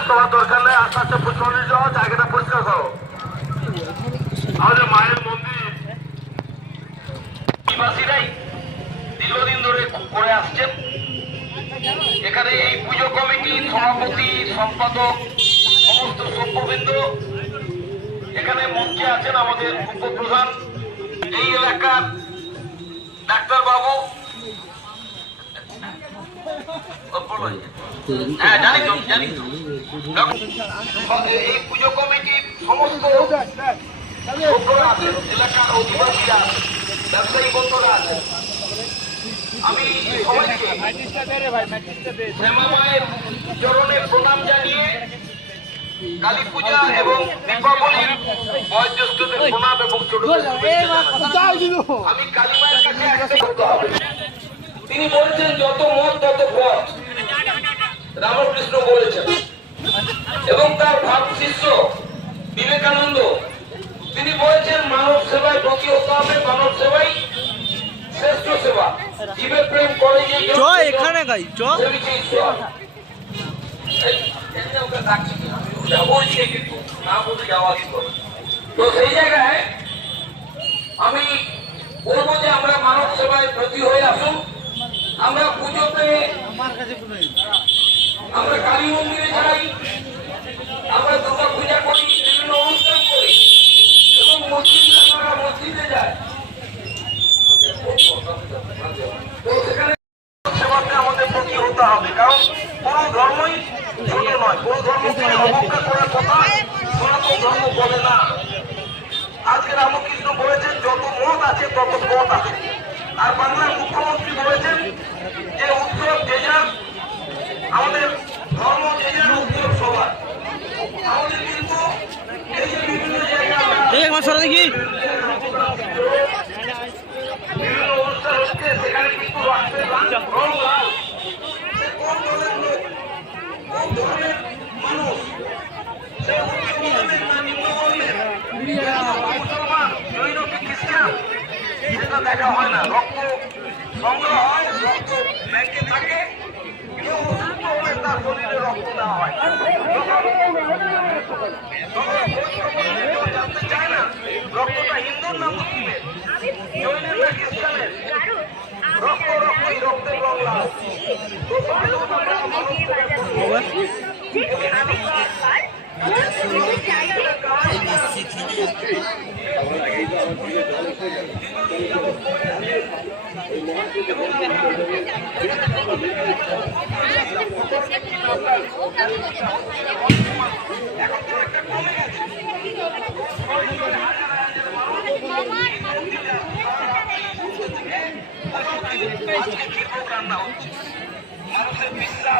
ব্যস্ত হওয়ার দরকার নেই, আস্তে আস্তে পুষ্পাঞ্জলি দেওয়া, জায়গাটা পরিষ্কার করো। আমাদের মায়ের মন্দির নিবাসীরাই দীর্ঘদিন ধরে করে আসছেন। এখানে এই পুজো কমিটির সভাপতি, সম্পাদক, সমস্ত সভ্যবৃন্দ, এখানে মঞ্চে আছেন আমাদের উপপ্রধান, এই এলাকার ডাক্তার বাবু, হ্যাঁ জানি তো এই পুজো কমিটির সমস্ত এলাকার অধিবাসীরা, ব্যবসায়ী বন্ধুরা আছেন। আমি সবাইকে শ্যামা মায়ের চরণে প্রণাম জানিয়ে কালী পূজা এবং দীপাবলির বয়োজ্যেষ্ঠদের প্রণাম এবং ছোটদের আমি কালী মায়ের কাছে একটা করতে হবে। তিনি বলেছেন যত মত তত পথ, রামকৃষ্ণ বলেছেন, এবং তার ভাব শিষ্য বিবেকানন্দ তিনি বলেছেন মানব সেবায় ব্রতী হতে হবে, মানব সেবাই শ্রেষ্ঠ সেবা, জীবের প্রেম করে যে এখানে গাই চ তো সেই জায়গায় আমি বলবো যে আমরা মানব সেবায় ব্রতী হয়ে আসুন। আমরা পুজোতে আমরা কালী মন্দিরে যাই, আমরা দুর্গা পূজা করি, বিভিন্ন অনুষ্ঠান করি, এবং মসজিদে যায়। তো সেখানে সেবাতে আমাদের প্রতি হতে হবে, কারণ কোন ধর্মই ছোট নয়, কোন ধর্মকে অবজ্ঞা করার কথা সনাতন ধর্ম বলে না। আজকে রামকৃষ্ণ বলেছেন যত মত আছে তত পথ আছে, আর বাংলার মুখ্যমন্ত্রী বলেছেন যে উৎসব যে যার, আমাদের ধর্ম যে যার, উৎসব সবার। আমাদের কিন্তু এই যে বিভিন্ন জায়গায় বিভিন্ন অনুষ্ঠান হচ্ছে, সেখানে কিন্তু রাষ্ট্রের রং লাল। সে কোন দলের লোক, কোন ধর্মের মানুষ, সে উচ্চ বর্ণের না নিম্ন বর্ণের, মুসলমান, জৈন কি খ্রিস্টান, সেটা দেখা হয় না। রক্ত সংগ্রহ হয়, রক্ত ব্যাংকে থাকে, কেউ অসুস্থ হলে তার শরীরে রক্ত দেওয়া হয়। কেউ জানতে চায় না রক্তটা হিন্দুর না মুসলিমের, জৈনের না খ্রিস্টানের, রক্ত রক্তই, রক্তের রং লাল। মানুষের বিশ্বাস